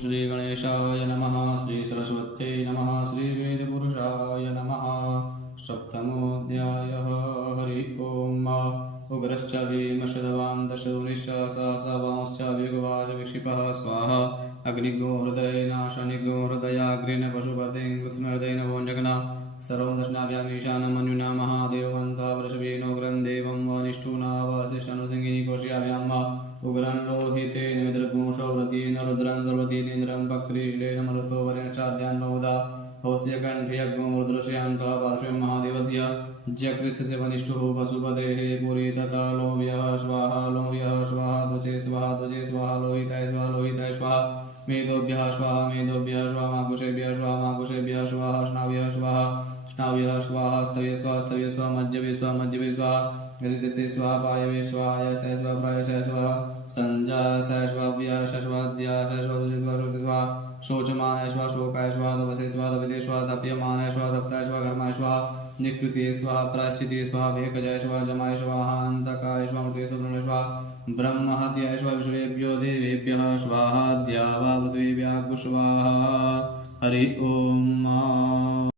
श्रीगणेशाय नमः श्रीसरस्वत्यै नमः श्रीवेदपुरुषाय नमः सप्तमोऽध्यायः हरि ओम् उग्रश्च भीमशतवां दशूरिश्च विगुवाच विक्षिपः स्वाहा अग्निगो हृदयनाशनिगो हृदयाग्रेण पशुपतिं कृष्णहृदयेन भोञ्जगना सर्वदर्शनाभ्यामीशानमन्युना महादेववन्तः वृषभेनोग्रं देवं वनिष्ठुना वसिष्ठनुसिंहिनी कोश्याभ्यां वा उग्रं लोहितेन विदर्भूषो व्रतेन रुद्रं सर्वतीनेन्द्रं पक्रीलेन मरुतो वरेणशाद्यान् बहुधा होस्य कण्ठ्यग्नो रुद्रशयन्तः पार्श्वे महादेवस्य जकृच्छस्य वनिष्ठुः पशुपतेः पुरी तथा लोभ्यः स्वाहा ध्वजे स्वाहा लोहिताय स्वाहा मेदोभ्यः स्वाहा माकुशेभ्यः स्वाहा स्नाभ्यः स्वाहा स्तव्ये स्वाहा मज्जवे स्वाहा हृदयसे स्वाहा पायवे स्वाहा आयसे स्वाहा प्रायसे स्वाहा संजासे स्वाहा व्यासे स्वाहा ध्यासे स्वाहा श्रुति स्वाहा शोचमानाय स्वाहा शोकाय स्वाहा तपसे स्वाहा तपिते स्वाहा तप्यमानाय स्वाहा तप्ताय स्वाहा कर्माय स्वाहा निकृते स्वाहा प्रायश्चिते स्वाहा भेकजाय स्वाहा जमाय स्वाहा अंतकाय स्वाहा मृते स्वाहा स्वाहा ब्रह्महत्याय स्वाहा विश्वेभ्यो देवेभ्यः स्वाहा द्यावा पृथिवीभ्यः स्वाहा हरि ओम